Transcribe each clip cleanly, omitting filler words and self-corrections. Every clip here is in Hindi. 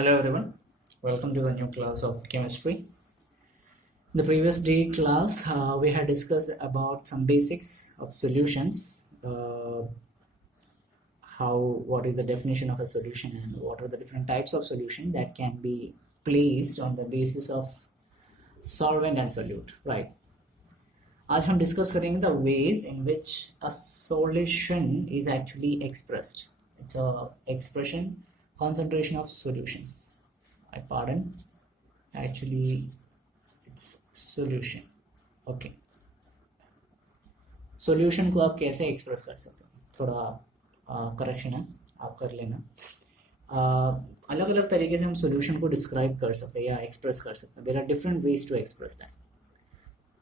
Hello everyone, welcome to the new class of chemistry. The previous day class we had discussed about some basics of solutions, what is the definition of a solution and what are the different types of solution that can be placed on the basis of solvent and solute, right? आज हम डिस्कस करेंगे the ways in which a solution is actually expressed. It's a expression concentration of solutions. I pardon, actually it's solution. Okay, solution को आप कैसे एक्सप्रेस कर सकते हैं, थोड़ा करेक्शन है, आप कर लेना. अलग अलग तरीके से हम सॉल्यूशन को डिस्क्राइब कर सकते हैं या एक्सप्रेस कर सकते हैं. There are different ways to express that.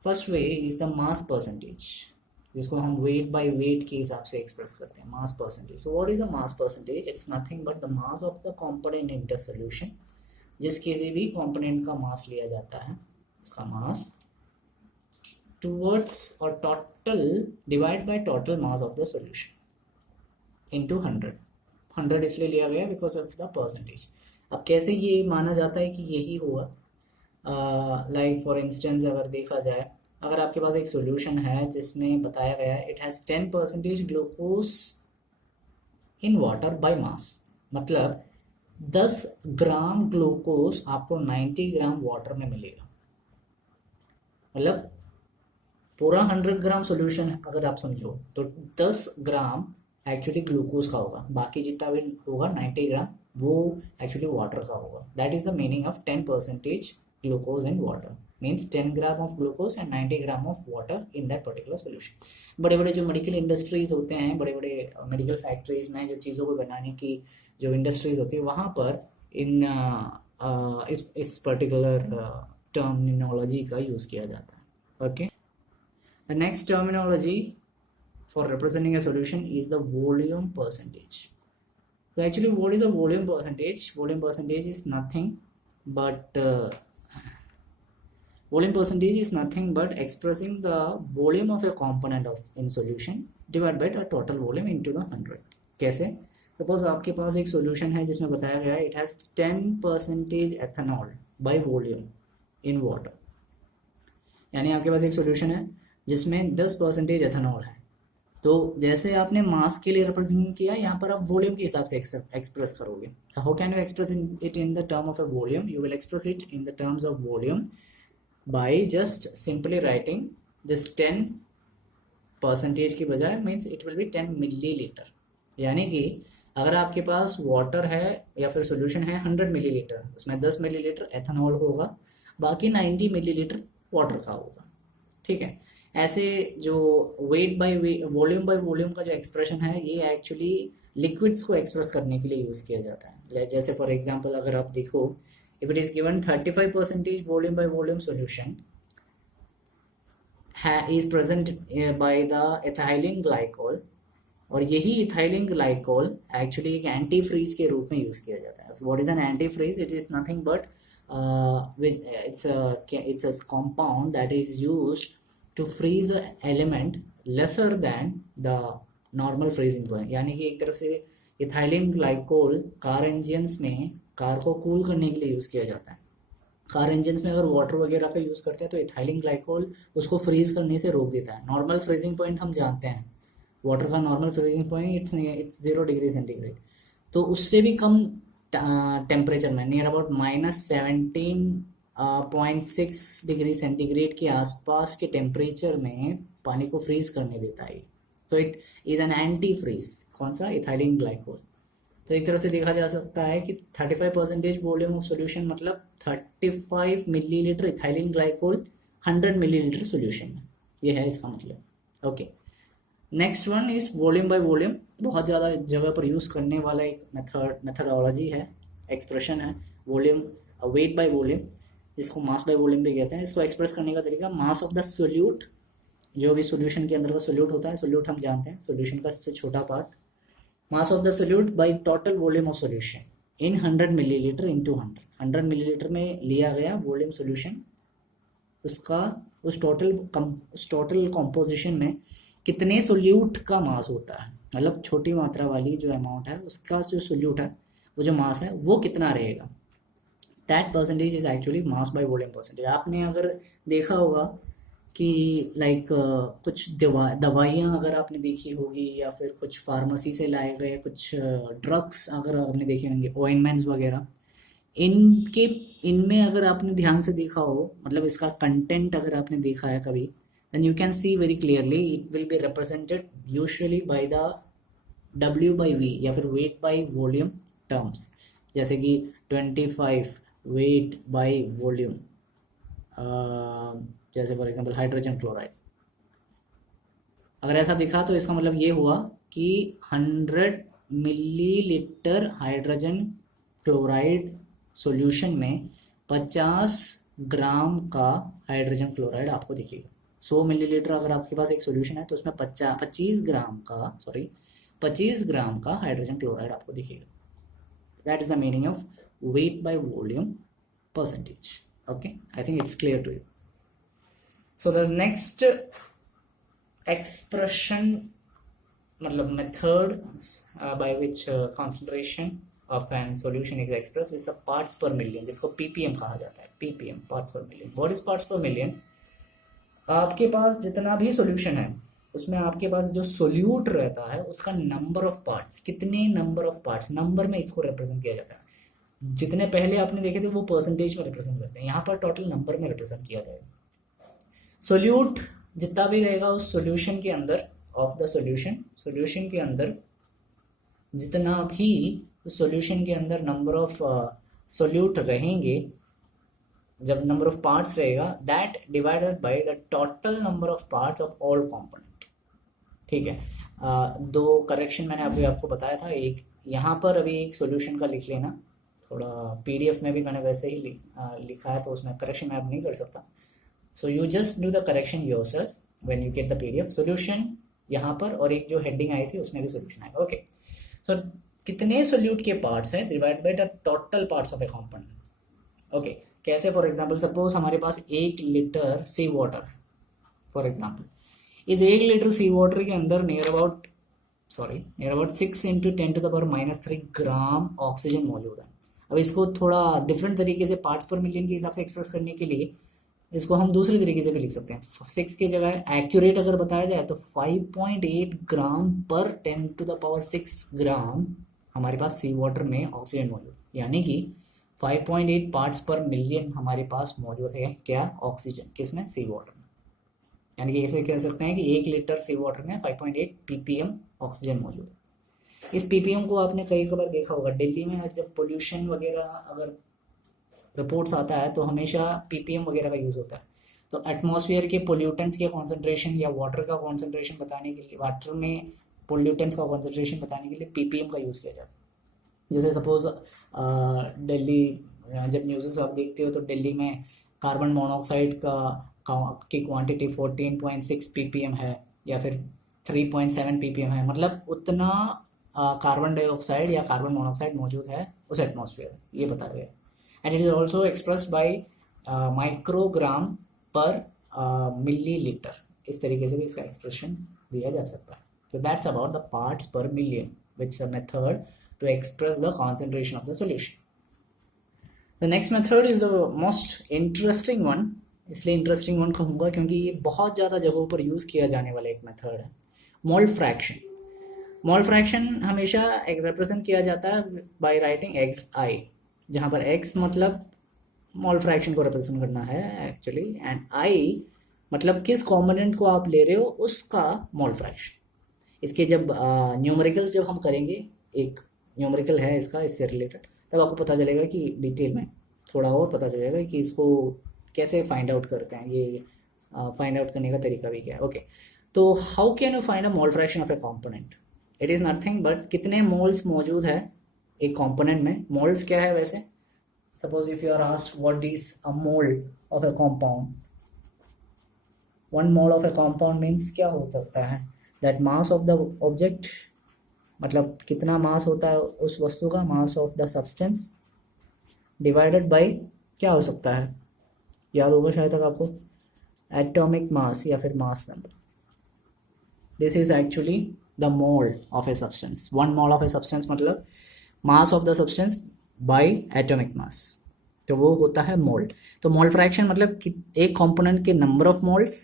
First way is the mass percentage, जिसको हम वेट बाय वेट के हिसाब से एक्सप्रेस करते हैं, mass percentage. So what is the mass percentage? It's nothing but the mass of the component in the solution. जिस किसी भी कंपोनेंट का मास लिया जाता है, उसका मास टुवर्ड्स और total divide by total mass of the solution into 100 इसलिए लिया गया बिकॉज ऑफ द परसेंटेज. अब कैसे ये माना जाता है कि यही होगा? लाइक फॉर इंस्टेंस अगर देखा जाए, अगर आपके पास एक सॉल्यूशन है जिसमें बताया गया है it has 10% glucose in water by mass, मतलब 10 ग्राम ग्लूकोज आपको 90 ग्राम वाटर में मिलेगा. मतलब पूरा 100 ग्राम सॉल्यूशन अगर आप समझो तो 10 ग्राम एक्चुअली ग्लूकोज का होगा, बाकी जितना भी होगा 90 ग्राम वो एक्चुअली वाटर का होगा. That is the meaning of 10% glucose in water, means 10 gram of glucose and 90 gram of water in that particular solution. बड़े बड़े जो मेडिकल इंडस्ट्रीज होते हैं, बड़े बड़े मेडिकल फैक्ट्रीज में जो चीज़ों को बनाने की जो इंडस्ट्रीज होती है, वहाँ पर इस पर्टिकुलर टर्मिनोलॉजी का यूज़ किया जाता है. Okay, the next terminology for representing a solution is the volume percentage. So actually what is a volume percentage? Volume percentage is nothing but volume percentage is nothing but expressing the volume of a component of in solution divided by the total volume into the 100. कैसे? सपोज आपके पास एक सॉल्यूशन है जिसमें बताया गया है it has 10% ethanol by volume in water. यानी आपके पास एक सॉल्यूशन है जिसमें 10% एथेनॉल है. तो जैसे आपने मास के लिए रिप्रेजेंट किया, यहाँ पर आप वॉल्यूम के हिसाब से एक्सप्रेस करोगे. So how can you express it in the term of a volume? You will express it in the terms of volume by just simply writing this 10% की बजाय means it will B 10 millilitre. यानी कि अगर आपके पास वाटर है या फिर सॉल्यूशन है 100 मिलीलीटर, उसमें 10 मिलीलीटर एथेनॉल होगा, बाकी 90 मिलीलीटर वाटर का होगा. ठीक है, ऐसे जो wait by volume by volume का जो एक्सप्रेशन है ये एक्चुअली लिक्विड्स को एक्सप्रेस करने के लिए यूज़ किया जाता है. जैसे फॉर एग्जांपल अगर आप देखो, if it is given 35% volume by volume solution is present by the ethylene glycol, और यही इथाइलिन ग्लाइकोल एक्चुअली एक एंटी फ्रीज के रूप में यूज़ किया जाता है. What is an anti freeze? It is nothing but it's a compound that is used to freeze an element lesser than the normal freezing point. यानी कि एक तरफ से इथाइलिन ग्लाइकोल कार इंजन्स में कार को कूल करने के लिए यूज़ किया जाता है. कार इंजन्स में अगर वाटर वगैरह का यूज़ करते हैं तो इथाइलिन ग्लाइकोल उसको फ्रीज करने से रोक देता है. नॉर्मल फ्रीजिंग पॉइंट हम जानते हैं, वाटर का normal freezing point it's 0 degree centigrade. तो उससे भी कम टेम्परेचर में, नियर अबाउट -17.6 डिग्री सेंटीग्रेड के आसपास के टेम्परेचर में पानी को फ्रीज करने देता है. So it is an anti freeze. कौन सा? Ethylene glycol. तो एक तरह से देखा जा सकता है कि 35% वॉल्यूम ऑफ सॉल्यूशन मतलब 35 millilitre ethylene glycol 100 millilitre solution में, ये है इसका मतलब. Okay, next one is volume by volume. बहुत ज़्यादा जगह पर यूज़ करने वाला एक मेथडोलॉजी है, एक्सप्रेशन है, वॉल्यूम वेट बाय वॉल्यूम, जिसको मास बाय वॉल्यूम भी कहते हैं. इसको एक्सप्रेस करने का तरीका, मास ऑफ द सोल्यूट, जो भी सोल्यूशन के अंदर का सोल्यूट होता है, सोल्यूट हम जानते हैं सोल्यूशन का सबसे छोटा part, mass of the solute by total volume of solution in 100 millilitre into 100 millilitre में लिया गया वॉल्यूम सॉल्यूशन, उसका उस टोटल कॉम्पोजिशन में कितने सोल्यूट का मास होता है, मतलब छोटी मात्रा वाली जो अमाउंट है उसका जो सोल्यूट है वो जो मास है वो कितना रहेगा. That percentage is actually mass by volume percentage. आपने अगर देखा होगा कि लाइक कुछ दवाइयाँ अगर आपने देखी होगी, या फिर कुछ फार्मेसी से लाए गए कुछ ड्रग्स अगर आपने देखे होंगे, ऑइंटमेंट्स वगैरह, इनके इनमें अगर आपने ध्यान से देखा हो, मतलब इसका कंटेंट अगर आपने देखा है कभी, then you can see very clearly it will be represented usually by the W by V, या फिर वेट बाई वॉल्यूम टर्म्स, जैसे कि 25 वेट बाई वॉल्यूम, जैसे फॉर एग्जांपल हाइड्रोजन क्लोराइड। अगर ऐसा दिखा तो इसका मतलब ये हुआ कि 100 मिलीलीटर हाइड्रोजन क्लोराइड सॉल्यूशन में 50 ग्राम का हाइड्रोजन क्लोराइड आपको दिखेगा। 100 मिलीलीटर अगर आपके पास एक सॉल्यूशन है तो उसमें 25 ग्राम का हाइड्रोजन क्लोराइड आपको दिखेगा। That is the meaning of weight by volume percentage. Okay, I think it's clear to you. So the next expression, मतलब method by which concentration of an solution is expressed is the parts per million, जिसको ppm कहा जाता है। ppm, parts per million। what is parts per million? आपके पास जितना भी सॉल्यूशन है उसमें आपके पास जो सोल्यूट रहता है उसका नंबर ऑफ पार्ट्स, कितने नंबर ऑफ पार्ट्स, नंबर में इसको रिप्रेजेंट किया जाता है। जितने पहले आपने देखे थे वो परसेंटेज में रिप्रेजेंट करते हैं, यहाँ पर टोटल नंबर में रिप्रेजेंट किया जाएगा। सोल्यूट जितना भी रहेगा उस सॉल्यूशन के अंदर, ऑफ द सॉल्यूशन के अंदर जितना भी सॉल्यूशन के अंदर नंबर ऑफ सोल्यूट रहेंगे, जब नंबर ऑफ पार्ट्स रहेगा, that divided by the total number of parts of all component. ठीक है, दो करेक्शन मैंने अभी आपको बताया था। एक यहाँ पर अभी एक सॉल्यूशन का लिख लेना, थोड़ा पीडीएफ में भी मैंने वैसे ही लिखा है तो उसमें करेक्शन मैं अब नहीं कर सकता। So you just do the correction yourself when you get the PDF. Solution यहाँ पर, और एक जो हेडिंग आई थी उसमें भी सॉल्यूशन आएगा। ओके, सो कितने सोल्यूट के पार्ट्स हैं divide by the total parts of a component. Okay, कैसे? फॉर एग्जांपल सपोज हमारे पास 1 litre sea water, for example, इस 1 लीटर सी वाटर के अंदर नियर अबाउट 6 × 10⁻³ ग्राम ऑक्सीजन मौजूद है। अब इसको थोड़ा डिफरेंट तरीके से पार्ट्स पर मिलियन के हिसाब से एक्सप्रेस करने के लिए इसको हम दूसरे तरीके से भी लिख सकते हैं। 6 की जगह एक्यूरेट अगर बताया जाए तो 5.8 ग्राम पर 10⁻6 ग्राम हमारे पास सी वाटर में ऑक्सीजन मौजूद, यानी कि 5.8 पार्ट्स पर मिलियन हमारे पास मौजूद है क्या? ऑक्सीजन। किसमें? सी वाटर में। यानी कि ऐसे कह सकते हैं कि 1 लीटर सी वाटर में 5.8 ppm ऑक्सीजन मौजूद है। इस ppm को आपने कई बार देखा होगा, दिल्ली में जब पोल्यूशन वगैरह अगर रिपोर्ट्स आता है तो हमेशा ppm वगैरह का यूज़ होता है। तो एटमॉस्फेयर के पोल्यूटेंट्स के कॉन्सेंट्रेशन या वाटर का कॉन्सेंट्रेशन बताने के लिए, वाटर में पोल्यूटेंट्स का कॉन्सेंट्रेशन बताने के लिए ppm का यूज़ किया जाता है। जैसे सपोज दिल्ली, जब न्यूज़ आप देखते हो तो दिल्ली में कार्बन मोनोऑक्साइड की क्वांटिटी 14.6 ppm है, या फिर 3.7 ppm है, मतलब उतना कार्बन डाइऑक्साइड या कार्बन मोनोऑक्साइड मौजूद है उस एटमॉस्फेयर, ये बताया गया। And it is also expressed by microgram पर मिलीलीटर। इस तरीके से भी इसका एक्सप्रेशन दिया जा सकता है। So that's about the parts per million, which is a method to express the concentration of the solution. The next method is the most interesting one. इसलिए इंटरेस्टिंग वन कहूँगा क्योंकि ये बहुत ज़्यादा जगहों पर यूज़ किया जाने वाला एक मेथड है, मोल फ्रैक्शन। मोल फ्रैक्शन हमेशा एक रिप्रेजेंट किया जाता है बाय राइटिंग xi, जहाँ पर x मतलब मोल फ्रैक्शन को रिप्रेजेंट करना है एक्चुअली, एंड i मतलब किस कॉम्पोनेंट को आप ले रहे हो उसका मोल फ्रैक्शन। इसके जब न्यूमेरिकल्स जब हम करेंगे, एक न्यूमेरिकल है इसका, इससे रिलेटेड, तब आपको पता चलेगा कि डिटेल में थोड़ा और पता चलेगा कि इसको कैसे फाइंड आउट करते हैं, ये फाइंड आउट करने का तरीका भी क्या है। ओके, तो how can you find a mole fraction of a component? It is nothing but कितने मोल्स मौजूद है एक कॉम्पोनेंट में। मोल्स क्या है वैसे? Suppose if you are asked what is a mole of a compound, 1 mole of a compound means क्या हो सकता है? That mass of the object, मतलब कितना मास होता है उस वस्तु का, mass of the substance, divided bye क्या हो सकता है, याद होगा शायद तक आपको, एटॉमिक मास या फिर mass number. This is actually the mole of a substance. 1 mole of a substance मतलब mass of the substance by atomic mass. तो वो होता है मोल। तो मोल फ्रैक्शन मतलब एक कंपोनेंट के नंबर ऑफ मोल्स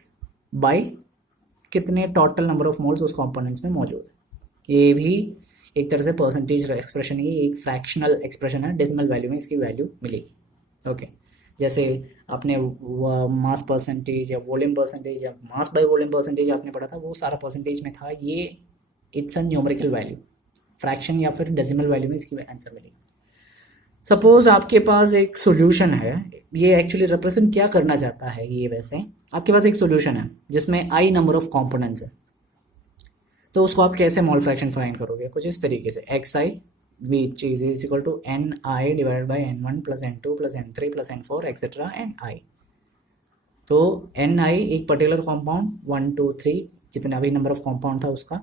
बाय कितने टोटल नंबर ऑफ मोल्स उस कंपोनेंट्स में मौजूद है। ये भी एक तरह से परसेंटेज एक्सप्रेशन ही एक फ्रैक्शनल एक्सप्रेशन है, डेसिमल वैल्यू में इसकी वैल्यू मिलेगी। ओके, जैसे आपने मास परसेंटेज या वॉल्यूम परसेंटेज या मास बाय वॉल्यूम परसेंटेज आपने पढ़ा था, वो सारा परसेंटेज में था। ये it's a numerical value, fraction या फिर डेसिमल वैल्यू में इसकी आंसर मिलेगी। सपोज आपके पास एक सॉल्यूशन है, ये एक्चुअली रिप्रेजेंट क्या करना चाहता है ये, वैसे आपके पास एक सॉल्यूशन है जिसमें आई नंबर ऑफ कंपोनेंट्स है, तो उसको आप कैसे मोल फ्रैक्शन फाइंड करोगे? कुछ इस तरीके से, X I which is equal to N I divided by N1 plus N2 plus N3 plus N4 etcetera N I. तो एन आई एक पर्टिकुलर कॉम्पाउंड 1 2 3 जितना भी नंबर ऑफ कॉम्पाउंड था उसका,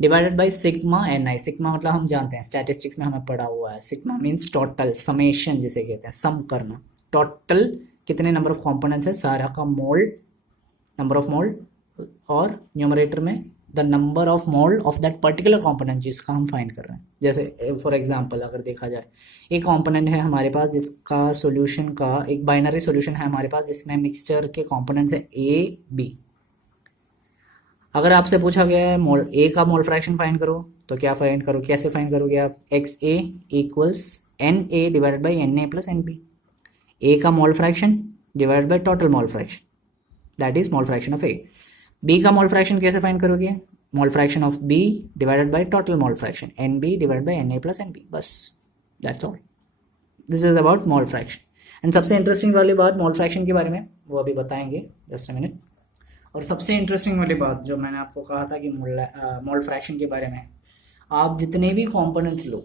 divided by sigma N I. Sigma मतलब हम जानते हैं स्टैटिस्टिक्स में हमें पढ़ा हुआ है, सिग्मा मीन्स टोटल, समेशन जिसे कहते हैं, सम करना। टोटल कितने नंबर ऑफ कॉम्पोनेंट्स है सारा का मोल, नंबर ऑफ मोल, और न्यूमरेटर में the number of mole of that particular component जिसका हम फाइंड कर रहे हैं। जैसे फॉर एग्जांपल अगर देखा जाए, एक कॉम्पोनेंट है हमारे पास जिसका सॉल्यूशन का एक बाइनरी सॉल्यूशन है हमारे पास जिसमें मिक्सचर के कॉम्पोनेंट्स है ए बी। अगर आपसे पूछा गया है मोल ए का मोल फ्रैक्शन फाइंड करो, तो क्या फाइंड करो, कैसे फाइंड करोगे आप? X A equals N A divided by N A plus N B. A का mole fraction divided by total mole fraction, that is mole fraction of A. B का मोल फ्रैक्शन कैसे फाइंड करोगे? Mole fraction of B divided by total mole fraction, N B divided by N A plus N B, बस that's all. This is about mole fraction. And सबसे इंटरेस्टिंग वाली बात मोल फ्रैक्शन के बारे में वो अभी बताएंगे, जस्ट अ मिनट। और सबसे इंटरेस्टिंग वाली बात जो मैंने आपको कहा था कि मोल फ्रैक्शन के बारे में, आप जितने भी कॉम्पोनेंट्स लो,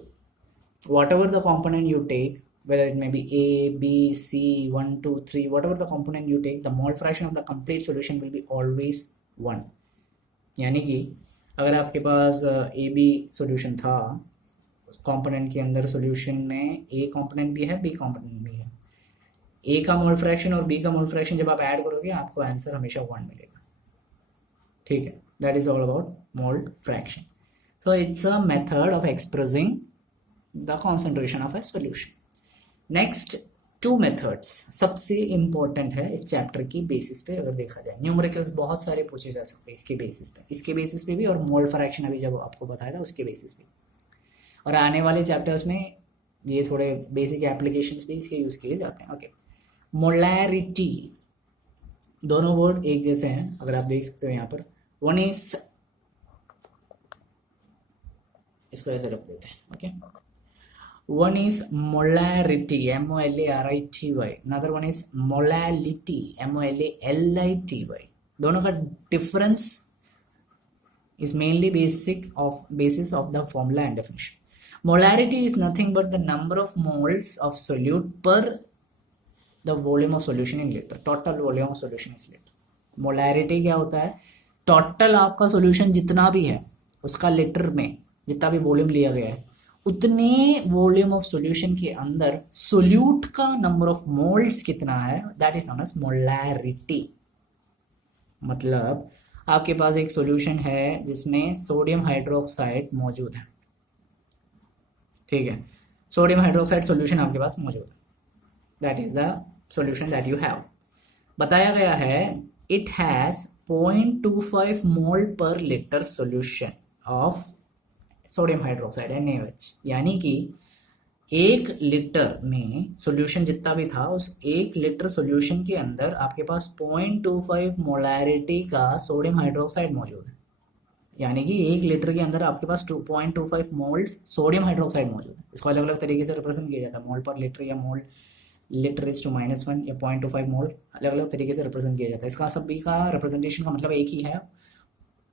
whatever the component you take, whether it may be A, B, C, 1, 2, 3, whatever the component you take, the mole fraction of the complete solution will be always 1। यानी कि अगर आपके पास ए बी सोल्यूशन था, उस कॉम्पोनेंट के अंदर सोल्यूशन में ए कॉम्पोनेंट भी है, बी कॉम्पोनेंट भी है, ए का मोल फ्रैक्शन और बी का मोल फ्रैक्शन जब आप ऐड करोगे आपको आंसर हमेशा 1 मिलेगा। ठीक है, that is all about mole fraction. So it's a method of expressing the concentration of a solution. Next 2 methods सबसे इंपॉर्टेंट है इस चैप्टर की बेसिस पे। अगर देखा जाए न्यूमेरिकल्स बहुत सारे पूछे जा सकते हैं इसके बेसिस पे भी, और मोल फ्रैक्शन अभी जब आपको बताया था उसके बेसिस पे। और आने वाले चैप्टर्स में ये थोड़े बेसिक एप्लीकेशंस भी इसके यूज़ किए जाते हैं। ओके, मोलैरिटी, दोनों वर्ड एक जैसे हैं, अगर आप देख सकते हो यहाँ पर। वन इज, इसको ऐसे रख देते हैं, okay. One is molarity, MOLARITY. Another one is molality, MOLALITY. दोनों का difference is mainly basis of the formula and definition. Molarity is nothing but the number of moles of solute per the volume of solution in liter. Total volume of solution is liter. Molarity क्या होता है? टोटल आपका सोल्यूशन जितना भी है उसका लीटर में जितना भी वॉल्यूम लिया गया है, उतने वॉल्यूम ऑफ सॉल्यूशन के अंदर सोल्यूट का नंबर ऑफ मोल्स कितना है, that is known as molarity. मतलब आपके पास एक सॉल्यूशन है जिसमें सोडियम हाइड्रोक्साइड मौजूद है, ठीक है, सोडियम हाइड्रोक्साइड सॉल्यूशन आपके पास मौजूद है, that is the solution that you have. बताया गया है इट हैज 0.25 मोल पर litre solution of sodium hydroxide NaOH। यानी कि 1 लीटर में सॉल्यूशन जितना भी था उस 1 लीटर सॉल्यूशन के अंदर आपके पास 0.25 मोलैरिटी का सोडियम हाइड्रोक्साइड मौजूद है। यानी कि 1 लीटर के अंदर आपके पास 2.25 मोल्स सोडियम हाइड्रोक्साइड मौजूद है। इसको अलग अलग तरीके से रिप्रेजेंट किया जाता है, मोल पर लीटर या मोल लीटर इज टू -1 या 0.25 मोल, अलग अलग तरीके से रिप्रेजेंट किया जाता है। इसका सभी का रिप्रेजेंटेशन का मतलब एक ही है,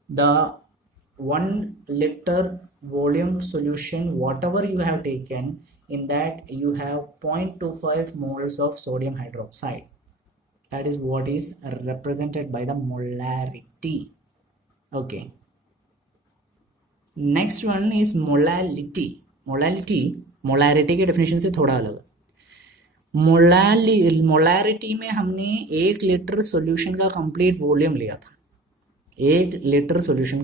the 1 liter volume solution whatever you have taken, in that you have 0.25 moles of sodium hydroxide. That is what is represented by the molarity. Okay, next one is molality. molarity के डेफिनेशन से थोड़ा अलग। मोलैरिटी में हमने 1 लीटर सॉल्यूशन का कंप्लीट वॉल्यूम लिया था, 1 लीटर सॉल्यूशन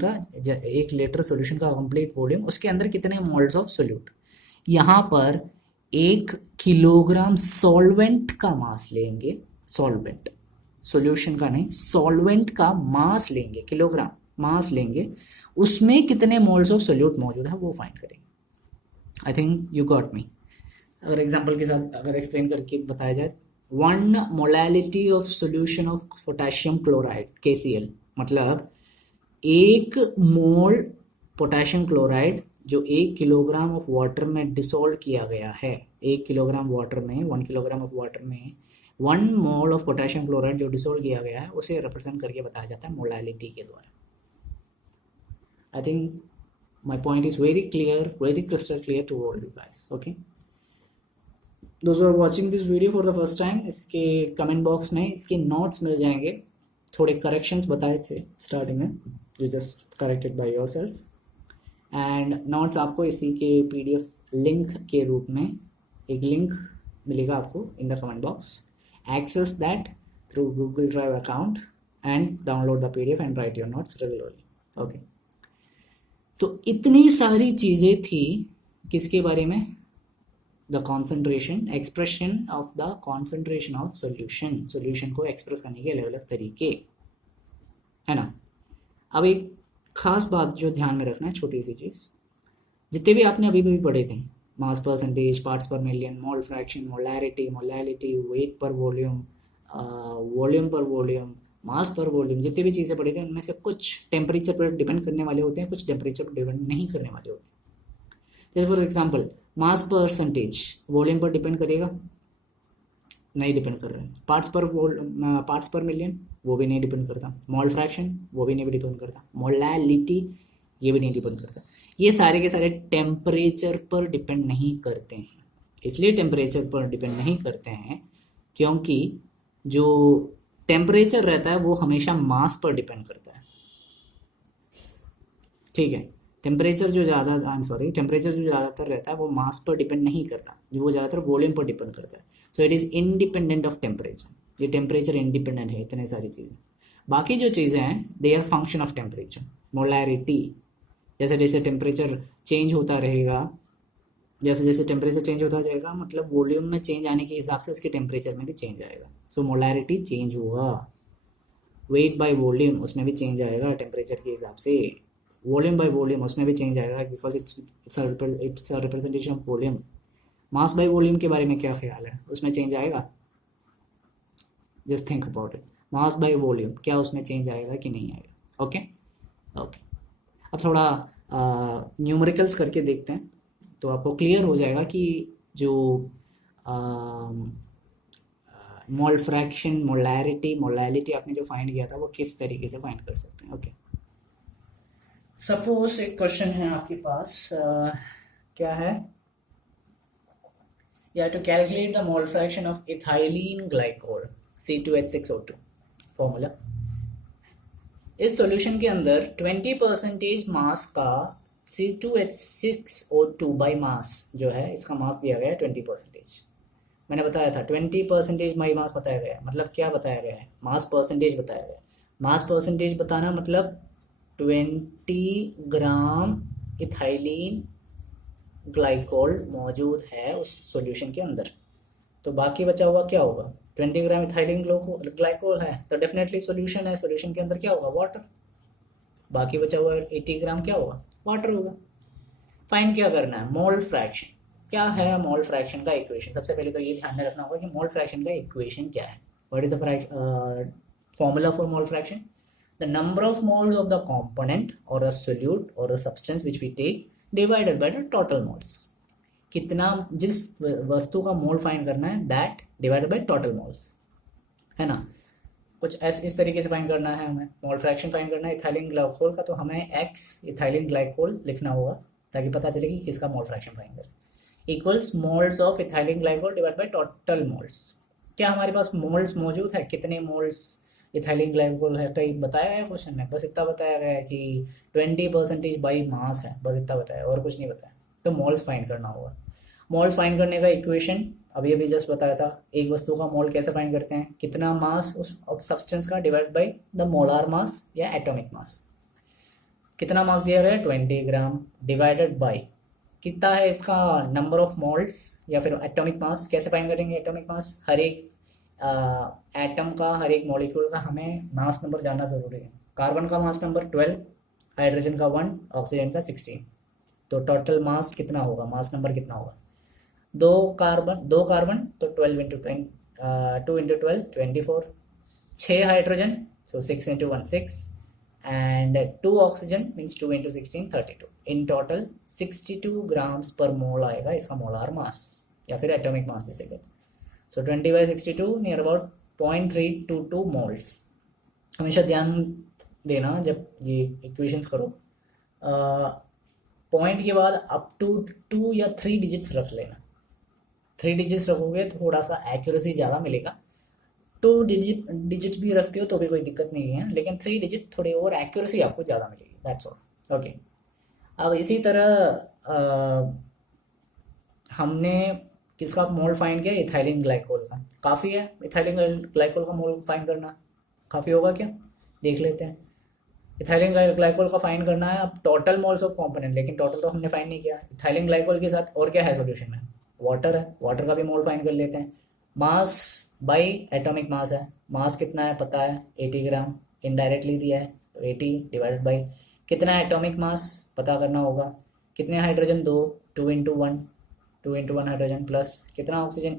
का कंप्लीट वॉल्यूम, उसके अंदर कितने मोल्स ऑफ सोल्यूट। यहाँ पर 1 किलोग्राम सॉल्वेंट का मास लेंगे, सॉल्वेंट, सॉल्यूशन का नहीं, सॉल्वेंट का मास लेंगे, किलोग्राम मास लेंगे, उसमें कितने मोल्स ऑफ सोल्यूट मौजूद है वो फाइंड करेंगे। I think you got me. अगर एग्जांपल के साथ अगर एक्सप्लेन करके बताया जाए, 1 molality of solution of potassium chloride KCl, मतलब 1 मोल पोटेशियम क्लोराइड जो 1 किलोग्राम ऑफ वाटर में डिसॉल्व किया गया है, 1 किलोग्राम वाटर में, 1 किलोग्राम ऑफ वाटर में 1 मोल ऑफ पोटेशियम क्लोराइड जो डिसॉल्व किया गया है, उसे रिप्रेजेंट करके बताया जाता है मोलैलिटी के द्वारा। I think my point is very clear, very crystal clear to all you guys. Okay, those who are watching this video for the first time, इसके कमेंट बॉक्स में इसके नोट्स मिल जाएंगे, थोड़े करेक्शंस बताए थे स्टार्टिंग में, जो just corrected by yourself, and notes आपको इसी के PDF लिंक के रूप में एक लिंक मिलेगा आपको in the comment box. Access that through Google Drive account and download the PDF and write your notes regularly. Okay. तो इतनी सारी चीज़ें थी किसके बारे में, the concentration, expression of the concentration of solution, solution को एक्सप्रेस करने के अलग अलग तरीके, है ना। अब एक खास बात जो ध्यान में रखना है, छोटी सी चीज़, जितने भी आपने अभी भी पढ़े थे, mass percentage, parts per million, mole fraction, molality, weight per volume, volume per volume, mass per volume, जितने भी चीज़ें पढ़ी थी उनमें से कुछ टेम्परेचर पर डिपेंड करने वाले होते हैं, कुछ टेम्परेचर पर डिपेंड नहीं करने वाले होते हैं। जैसे for example mass percentage volume पर डिपेंड करेगा, नहीं डिपेंड कर रहे हैं। पार्ट्स पर मिलियन, वो भी नहीं डिपेंड करता। मोल फ्रैक्शन, वो भी नहीं डिपेंड करता। मोलैलिटी, ये भी नहीं डिपेंड करता। ये सारे के सारे टेम्परेचर पर डिपेंड नहीं करते हैं। इसलिए टेम्परेचर पर डिपेंड नहीं करते हैं क्योंकि जो टेम्परेचर रहता है वो हमेशा मास पर डिपेंड करता है, ठीक है। टेम्परेचर जो ज़्यादातर रहता है वो मास पर डिपेंड नहीं करता, वो ज़्यादातर वॉल्यूम पर डिपेंड करता है। So it is independent of temperature, ये टेम्परेचर इंडिपेंडेंट है। इतने सारी चीज़ें, बाकी जो चीज़ें हैं they are function of temperature. Molarity, जैसे जैसे टेम्परेचर चेंज होता रहेगा, जैसे जैसे टेम्परेचर चेंज होता जाएगा, मतलब वॉल्यूम में चेंज आने के हिसाब से उसके टेम्परेचर में भी चेंज आएगा। सो मोलैरिटी चेंज हुआ, वेट बाय वॉल्यूम उसमें भी चेंज आएगा टेम्परेचर के हिसाब से, वॉल्यूम बाय वॉल्यूम उसमें भी चेंज आएगा because it's a representation of volume. Mass by volume के बारे में क्या ख्याल है, उसमें चेंज आएगा? Just think about it, mass by volume क्या उसमें चेंज आएगा कि नहीं आएगा? ओके ओके, अब थोड़ा न्यूमेरिकल्स करके देखते हैं तो आपको क्लियर हो जाएगा कि जो मोल फ्रैक्शन, मोलैलिटी आपने जो फाइंड किया था वो किस तरीके से फाइंड कर सकते हैं। ओके, सपोज एक क्वेश्चन है आपके पास, क्या है, you have to calculate the mole fraction of ethylene glycol C2H6O2 formula. इस सॉल्यूशन के अंदर 20% मास का C2H6O2 बाई मास जो है, इसका मास दिया गया है 20%। मैंने बताया था 20% बाई मास बताया गया है, मतलब क्या बताया गया है? मास परसेंटेज बताया गया है। मास परसेंटेज बताना मतलब 20 ग्राम इथाइलिन ग्लाइकोल मौजूद है उस सॉल्यूशन के अंदर, तो बाकी बचा हुआ क्या होगा? 20 ग्राम इथाइलिन ग्लाइकोल है तो डेफिनेटली सॉल्यूशन है, सॉल्यूशन के अंदर क्या होगा? वाटर। बाकी बचा हुआ 80 ग्राम क्या होगा? वाटर होगा। फाइंड क्या करना है? Mole fraction. क्या है मोल फ्रैक्शन का इक्वेशन? सबसे पहले तो ये ध्यान में रखना होगा कि मोल फ्रैक्शन का इक्वेशन क्या है। What is the formula for mole fraction? The number of moles of the component और अ सोल्यूट और a substance which we take divided by the total moles. कितना, जिस वस्तु का मोल फाइंड करना है that divided by total moles, है ना। कुछ इस तरीके से फाइंड करना है हमें। मोल फ्रैक्शन फाइंड करना है इथाइलिन ग्लाइकोल का, तो हमें x इथाइलिन ग्लाइकोल लिखना होगा ताकि पता चले कि किसका मोल फ्रैक्शन फाइंड करें। Equals moles of ethylene glycol divide by total moles. क्या हमारे पास मोल्स मौजूद है? कितने मोल्स इथाइलिन ग्लाइकोल है कहीं बताया गया क्वेश्चन में? बस इतना बताया गया है कि 20% बाई मास है, बस इतना बताया और कुछ नहीं बताया। तो मोल्स फाइंड करना होगा। मोल्स फाइंड करने का इक्वेशन अभी अभी जस्ट बताया था। एक वस्तु का मोल कैसे फाइंड करते हैं? कितना मास उस सब्सटेंस का divide by the molar mass या एटॉमिक मास। कितना मास दिया गया है? 20 ग्राम डिवाइडेड बाय कितना है इसका नंबर ऑफ मोल्स या फिर एटॉमिक मास। कैसे फाइंड करेंगे एटॉमिक मास? हर एक एटम का, हर एक मॉलिक्यूल का हमें मास नंबर जानना ज़रूरी है। कार्बन का मास नंबर 12, हाइड्रोजन का 1, ऑक्सीजन का 16। तो टोटल मास कितना होगा, मास नंबर कितना होगा? दो कार्बन तो 12 into 2 into 12 24, 6 hydrogen so 6 into 1 6, and 2 oxygen means 2 into 16 32। In total 62 grams पर मोल आएगा इसका मोलार मास या फिर एटॉमिक मास जिसे कहते हैं। सो 20/62 नियर अबाउट 0.322 मोल्स। हमेशा ध्यान देना जब ये इक्वेशंस करो, पॉइंट के बाद अप टू 2 या 3 डिजिट्स रख लेना। 3 डिजिट्स रखोगे थोड़ा सा एक्यूरेसी ज़्यादा मिलेगा। 2 डिजिट भी रखते हो तो भी कोई दिक्कत नहीं है, लेकिन 3 डिजिट थोड़ी और एक्यूरेसी आपको ज़्यादा मिलेगी, दैट्स ऑल। ओके, अब इसी तरह हमने किसका मोल फाइंड किया? इथाइलिन ग्लाइकोल का। काफ़ी है इथाइलिन ग्लाइकोल का मोल फाइंड करना, काफ़ी होगा क्या? देख लेते हैं। इथाइलिन ग्लाइकोल का फाइंड करना है। अब टोटल मोल्स ऑफ कंपोनेंट, लेकिन टोटल तो हमने फाइंड नहीं किया। इथाइलिन ग्लाइकोल के साथ और क्या है सॉल्यूशन में? वाटर है, वाटर का भी मोल फाइंड कर लेते हैं। मास बाई एटॉमिक मास है, मास कितना है पता है 80 ग्राम, इनडायरेक्टली दिया है तो 80 डिवाइडेड बाई कितना है एटॉमिक मास पता करना होगा। कितने hydrogen? 2, 2 into 1, 2 into 1 hydrogen plus कितना ऑक्सीजन?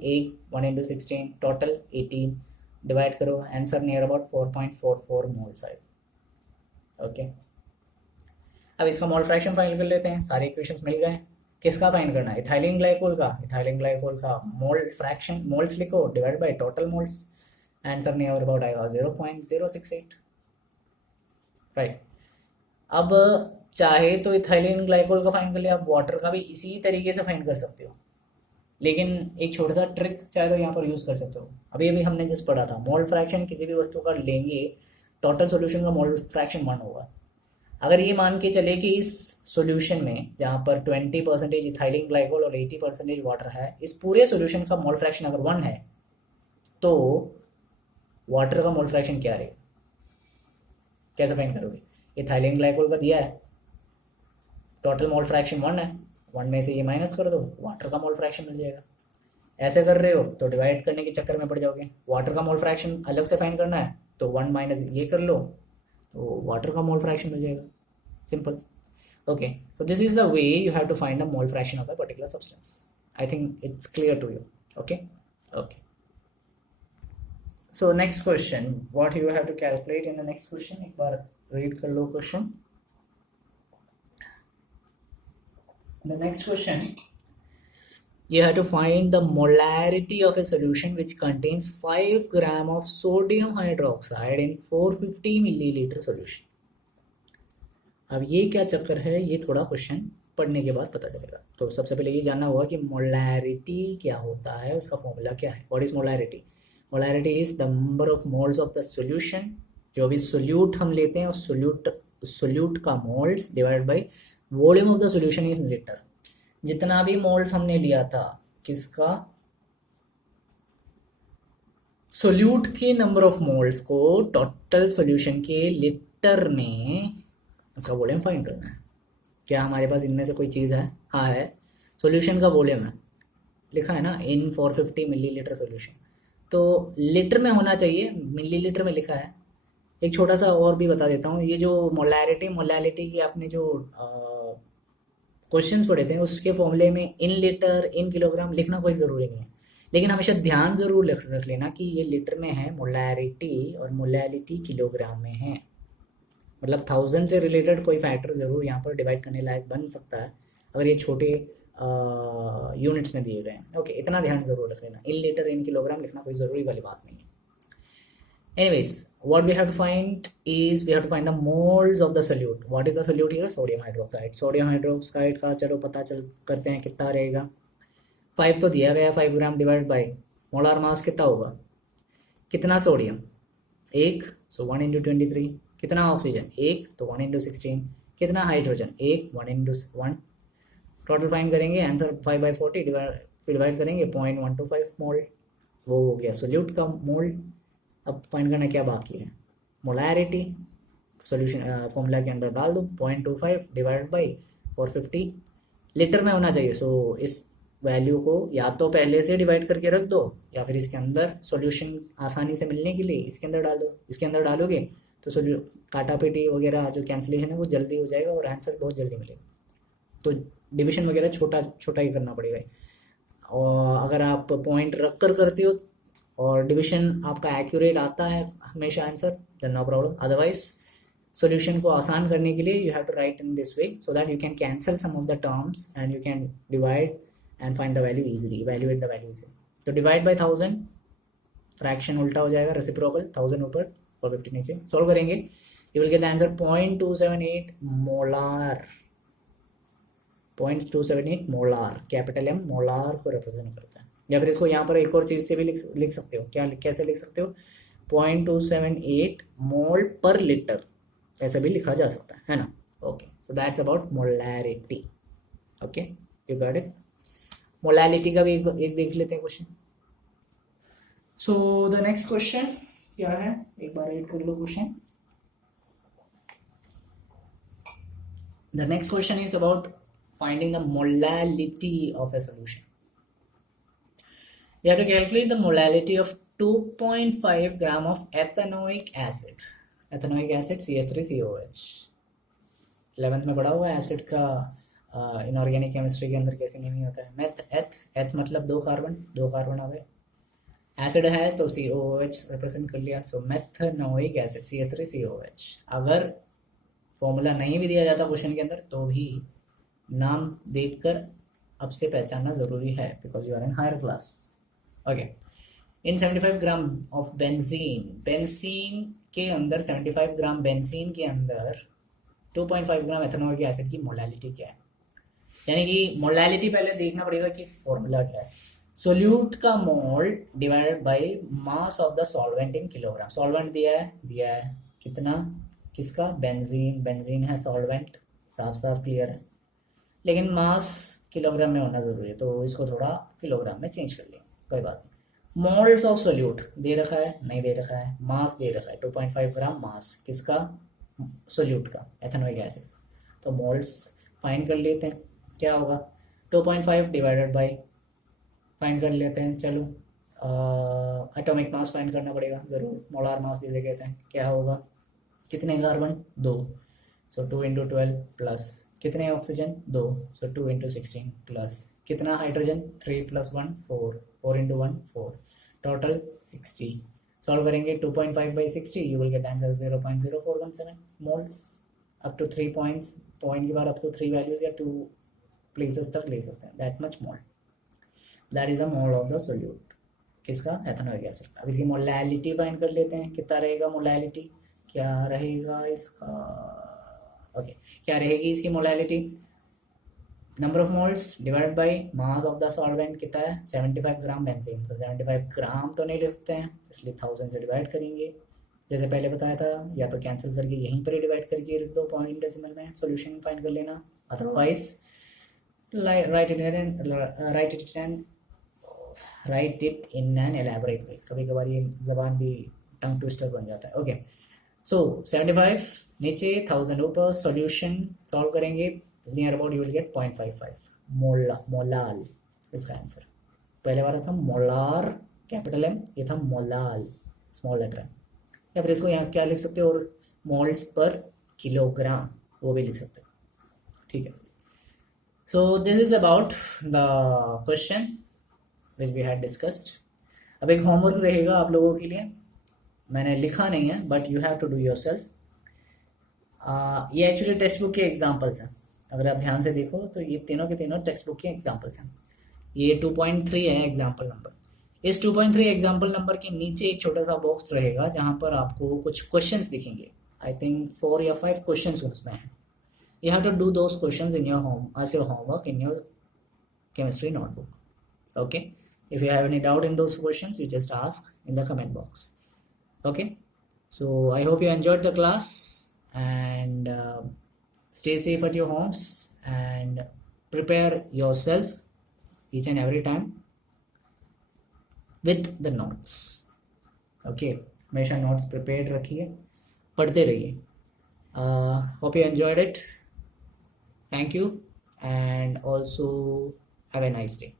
1 into 16 total 18। डिवाइड करो, आंसर नियर अबाउट 4.44 मोल्स आएगा। ओके, अब इसका मोल फ्रैक्शन फाइंड कर लेते हैं। सारे इक्वेशंस मिल गए। किसका फाइंड करना है? इथाइलिन ग्लाइकोल का। इथाइलिन ग्लाइकोल का मोल फ्रैक्शन, मोल्स लिखो divide by total moles, answer near about आएगा 0.068। राइट, अब चाहे तो इथाइलिन ग्लाइकोल का फाइंड कर लिया, आप वाटर का भी इसी तरीके से फाइंड कर सकते हो, लेकिन एक छोटा सा ट्रिक चाहे तो यहाँ पर यूज़ कर सकते हो। अभी अभी हमने जिस पढ़ा था, मोल फ्रैक्शन किसी भी वस्तु का लेंगे, टोटल सॉल्यूशन का मोल फ्रैक्शन 1 होगा। अगर ये मान के चले कि इस सॉल्यूशन में जहाँ पर 20% इथाइलिन ग्लाइकोल और 80% वाटर है, इस पूरे सॉल्यूशन का मोल फ्रैक्शन अगर 1 है तो वाटर का मोल फ्रैक्शन क्या रहेगा? कैसे फाइंड करोगे? इथाइलिन ग्लाइकोल का दिया है, टोटल मोल फ्रैक्शन 1 है, 1 में से ये माइनस कर दो, वाटर का मोल फ्रैक्शन मिल जाएगा। ऐसे कर रहे हो तो डिवाइड करने के चक्कर में पड़ जाओगे। वाटर का मोल फ्रैक्शन अलग से फाइंड करना है तो 1 माइनस ये कर लो तो वाटर का मोल फ्रैक्शन मिल जाएगा, simple. Okay, so this is the way you have to find the mole fraction of a particular substance. I think it's clear to you. Okay, okay. So next question, what you have to calculate in the next question? एक बार read कर लो question. The next question, you have to find the molarity of a solution which contains 5 gram of sodium hydroxide in 450 milliliter solution. अब ये क्या चक्कर है, ये थोड़ा क्वेश्चन पढ़ने के बाद पता चलेगा। तो सबसे पहले ये जानना होगा कि मोलैरिटी क्या होता है, उसका फॉर्मूला क्या है। What is molarity? Molarity is the number of moles of the solution. जो भी सोल्यूट हम लेते हैं उस सोल्यूट का moles divide by volume of the solution is litre. जितना भी मोल्स हमने लिया था किसका, सोल्यूट के नंबर ऑफ मोल्स को टोटल सॉल्यूशन के लीटर में उसका वॉल्यूम फाइंड करना है। क्या हमारे पास इनमें से कोई चीज़ है? हाँ है, सॉल्यूशन का वॉल्यूम है, लिखा है ना इन 450 मिलीलीटर सॉल्यूशन, तो लीटर में होना चाहिए, मिलीलीटर में लिखा है। एक छोटा सा और भी बता देता हूँ, ये जो मोलैरिटी की आपने जो क्वेश्चंस पढ़े थे उसके फॉर्मूले में इन लीटर इन किलोग्राम लिखना कोई ज़रूरी नहीं है, लेकिन हमेशा ध्यान ज़रूर रख लेना कि ये लीटर में है मोलैरिटी और मोलैलिटी किलोग्राम में है। मतलब 1000 से रिलेटेड कोई फैक्टर ज़रूर यहाँ पर डिवाइड करने लायक बन सकता है अगर ये छोटे यूनिट्स में दिए गए हैं। ओके, इतना ध्यान ज़रूर रख लेना, इन लीटर इन किलोग्राम लिखना कोई ज़रूरी वाली बात नहीं है। Anyways, what we have to find is we have to find the moles of the solute. What is the solute here? Sodium hydroxide. Sodium hydroxide का चलो पता चल करते हैं कितना रहेगा। 5 तो दिया गया, 5 gram divide by molar mass कितना होगा, कितना सोडियम 1, सो 1 इंटू 23। कितना ऑक्सीजन 1, तो 1 इंटू 16। कितना हाइड्रोजन 1, 1 इंटू 1। टोटल फाइंड करेंगे, आंसर 5/40 डिवाइड करेंगे 0.125 मोल, वो हो गया सोल्यूट का मोल। अब फाइंड करना क्या बाकी है, मोलैरिटी। सॉल्यूशन फॉर्मूला के अंदर डाल दो, 0.25 डिवाइड बाई 450। लीटर में होना चाहिए। सो इस वैल्यू को या तो पहले से डिवाइड करके रख दो, या फिर इसके अंदर सॉल्यूशन आसानी से मिलने के लिए इसके अंदर डाल दो। इसके अंदर डालोगे तो काटा पीटी वगैरह जो कैंसिलेशन है वो जल्दी हो जाएगा और आंसर बहुत जल्दी मिलेगा। तो डिविजन वगैरह छोटा छोटा ही करना पड़ेगा। और अगर आप पॉइंट रख कर करते हो और डिविजन आपका एक्यूरेट आता है हमेशा answer, then no problem. Otherwise solution को आसान करने के लिए you have to write in this way so that you can cancel some of the terms and you can divide and find the value easily, evaluate the value easily. तो डिवाइड बाय 1000, फ्रैक्शन उल्टा हो जाएगा, रेसिप्रोकल 1000 ऊपर और 50 नीचे। सॉल्व करेंगे, you will get the answer 0.278 molar. 0.278 molar, capital M molar को रिप्रेजेंट करता है। या फिर इसको यहाँ पर एक और चीज़ से भी लिख सकते हो। क्या, कैसे लिख सकते हो? 0.278 मोल पर लीटर, ऐसे भी लिखा जा सकता है ना। Okay, so that's about molarity. Okay, you got it. Molality का भी एक देख लेते हैं question. So the next question क्या है, एक बार रीड कर लो question. The next question is about finding the molality of a solution. You have to calculate the molality of 2.5 gram of ethanoic acid. Ethanoic acid CH3COH। 11th में पढ़ा हुआ है एसिड का इनऑर्गेनिक केमिस्ट्री के अंदर कैसे नहीं होता है। मेथ एथ मतलब 2 कार्बन आ गए, एसिड है तो COOH रिप्रेजेंट कर लिया। सो मेथनोइक एसिड CH3COH। अगर फॉर्मूला नहीं भी दिया जाता क्वेश्चन के अंदर तो भी नाम देखकर अब से पहचानना ज़रूरी है, because you are in higher class. Okay, in 75 gram of benzene के अंदर 75 ग्राम बेंजीन के अंदर 2.5 ग्राम एथेनॉइक एसिड की मोलैलिटी क्या है। यानी कि मोलैलिटी पहले देखना पड़ेगा कि फॉर्मूला क्या है। सोल्यूट का मोल divided by mass of the solvent in kilogram. Solvent दिया है कितना, किसका? बेंजीन है सॉल्वेंट, साफ साफ क्लियर है, लेकिन मास किलोग्राम में होना ज़रूरी है तो इसको थोड़ा किलोग्राम में चेंज कर लेंगे, कोई बात नहीं। मोल्स ऑफ सोल्यूट दे रखा है, नहीं दे रखा है, मास दे रखा है 2.5 ग्राम मास, किसका? सोल्यूट का, एथेनॉइक एसिड। तो मोल्स फाइंड कर लेते हैं, क्या होगा? 2.5 डिवाइडेड बाई, फाइंड कर लेते हैं, चलो एटॉमिक मास फाइंड करना पड़ेगा ज़रूर, मोलार मास जिसे कहते हैं। क्या होगा? कितने कार्बन? 2, सो 2 × 12 प्लस कितने ऑक्सीजन? 2, सो 2 × 16 प्लस कितना हाइड्रोजन? 3 + 1 4, 4 × 1 4, टोटल 60। सॉल्व करेंगे 2.5 by 60, you will get answer 0.0417 moles. Up to 3 points, point के बाद अप टू 3 वैल्यूज या 2 प्लेसेस तक ले सकते हैं, that much mole. That is the mole of the solute, किसका? Ethanoic acid. अब इसकी मोलैलिटी फाइंड कर लेते हैं, कितना रहेगा मोलैलिटी, क्या रहेगा इसका? ओके, क्या रहेगी इसकी molality? Number of moles divide by mass of the solvent कितना है? 75 ग्राम बेंजीन। तो 75 ग्राम तो नहीं लिख सकते हैं, इसलिए 1000 से डिवाइड करेंगे जैसे पहले बताया था, या तो कैंसिल करके यहीं पर ही डिवाइड करके रख दो पॉइंट डेसिमल में, सॉल्यूशन फाइंड कर लेना। Otherwise write it in an elaborate way. कभी कभार ये जबान भी टंग ट्विस्टर बन जाता है। ओके, सो 75 नीचे 1000 ऊपर, सॉल्यूशन सॉल्व करेंगे, near about you will gate 0.55 molal इसका आंसर। पहले वाला था मोलार कैपिटल एम, ये था मोलाल स्मॉल लेटर है। या फिर इसको यहाँ क्या लिख सकते हो, और मोल्स पर किलोग्राम वो भी लिख सकते हो, ठीक है। So this is about the question which we had discussed. अब एक होमवर्क रहेगा आप लोगों के लिए, मैंने लिखा नहीं है but you have to do yourself. ये एक्चुअली टेक्स्ट बुक के एग्जाम्पल्स हैं, अगर आप ध्यान से देखो तो ये तीनों के तीनों टेक्स्ट बुक के एग्जाम्पल्स हैं। ये 2.3 है एग्जाम्पल नंबर। इस 2.3 एग्जाम्पल नंबर के नीचे एक छोटा सा बॉक्स रहेगा जहाँ पर आपको कुछ क्वेश्चंस दिखेंगे। आई थिंक 4 या 5 क्वेश्चंस उसमें हैं। You have to do those questions in your homework in your chemistry notebook. Okay, if you have any doubt in those questions, you just ask in the comment box. Okay, so I hope you enjoyed the class, and stay safe at your homes and prepare yourself each and every time with the notes. Okay, हमेशा notes prepared रखिए, पढ़ते रहिए। Hope you enjoyed it. Thank you. and also have a nice day.